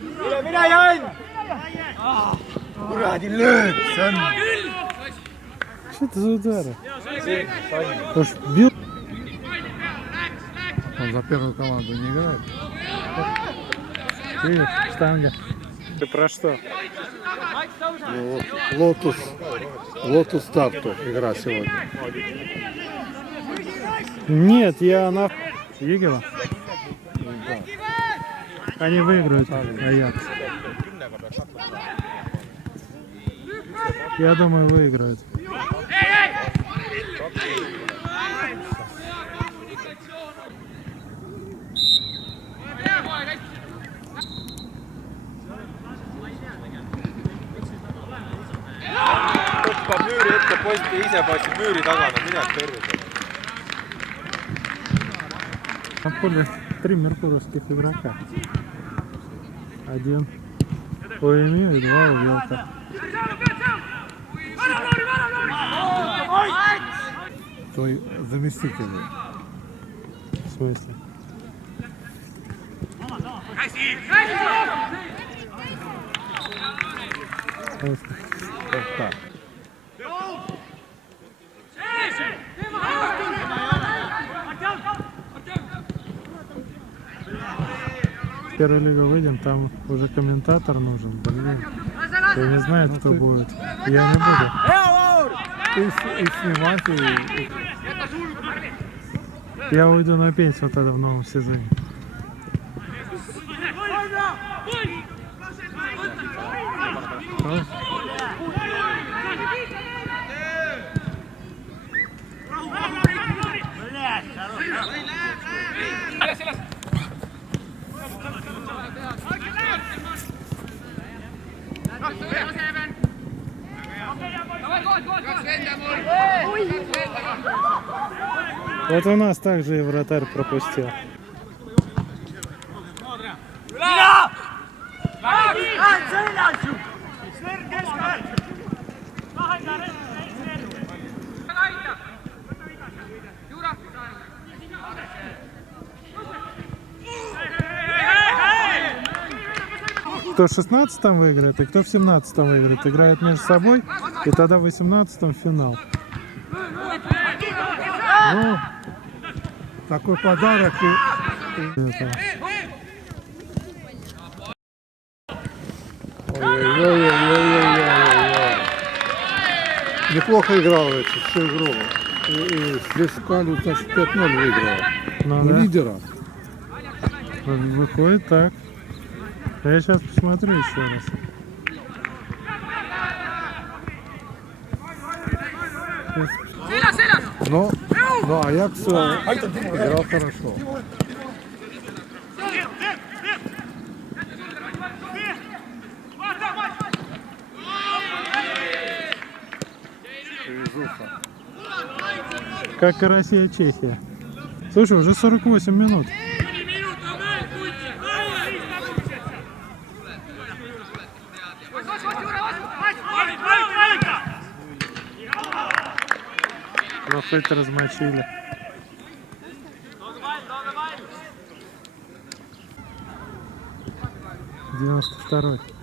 Mine Jan! Kuradi lööb, see on. Что это за удары? Потому что бил. Он за первую команду не играет. Привет, штанга. Ты про что? Лотус старту игра сегодня. Нет, я на видела. Они выиграют Аякс. Я думаю, выиграют. Hüppab müüri ette, poiss ise paistab müüri taga, no mine terve. На поле 3 меркуровских игрока. Один у Эми и 2 у Велка. Твой заместитель. В смысле? В смысле? Вот так. В первую лигу выйдем, там уже комментатор нужен, блин. Я не знаю, кто будет. Я не буду. И снимать, и... Я уйду на пенсию тогда в новом сезоне. Вот у нас также и вратарь пропустил. Кто в 16-м выиграет и кто в 17-м выиграет, играют между собой, и тогда в 18-м финал. Ну, такой подарок. Это. Ой-ой-ой-ой-ой-ой-ой. Неплохо играл всю игру. И Слескаль, значит, 5-0 выиграл. Ну, У да. лидера. Выходит так. Я сейчас посмотрю еще раз. Но Аякс играл хорошо. Как и Россия-Чехия. Слушай, уже 48 минут. Профит размочили. 92-й.